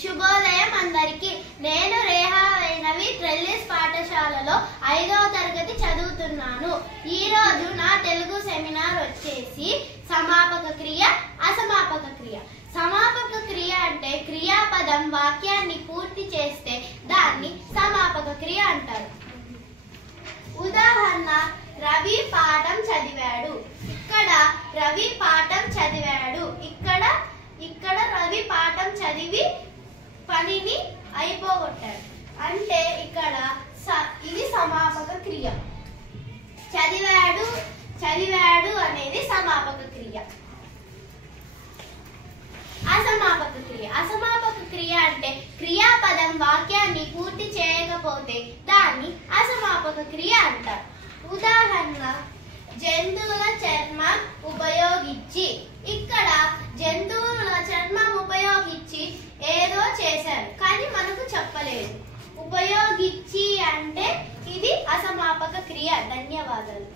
శుభోదయం అందరికి. నేను రేహా వైనవి ట్రెల్లిస్ పాఠశాలలో 5వ తరగతి చదువుతున్నాను. ఈ రోజు నా తెలుగు సెమినార్ వచ్చేసి సమాపక క్రియ, అసమాపక క్రియ. సమాపక క్రియ అంటే క్రియాపదం వాక్యాన్ని పూర్తి చేస్తే దాన్ని సమాపక క్రియ అంటారు. ఉదాహరణ, రవి పాఠం చదివాడు. ఇక్కడ రవి పాఠం చదివాడు. ఇక్కడ రవి పాఠం చదివి పనిని అయిపోగొట్టాడు. అంటే ఇక్కడ ఇది సమాపక క్రియ. చదివాడు అనేది సమాపక క్రియ. అసమాపక క్రియ. అసమాపక క్రియ అంటే క్రియాపదం వాక్యాన్ని పూర్తి చేయకపోతే దాన్ని అసమాపక క్రియ అంటారు. ఉదాహరణ, జంతువుల చర్మం ఉపయోగించి. ఇక్కడ జంతువుల చర్మం ఉపయోగించి ఏదో చేశారు కానీ మనకు చెప్పలేదు. ఉపయోగించి అంటే ఇది అసమాపక క్రియ. ధన్యవాదాలు.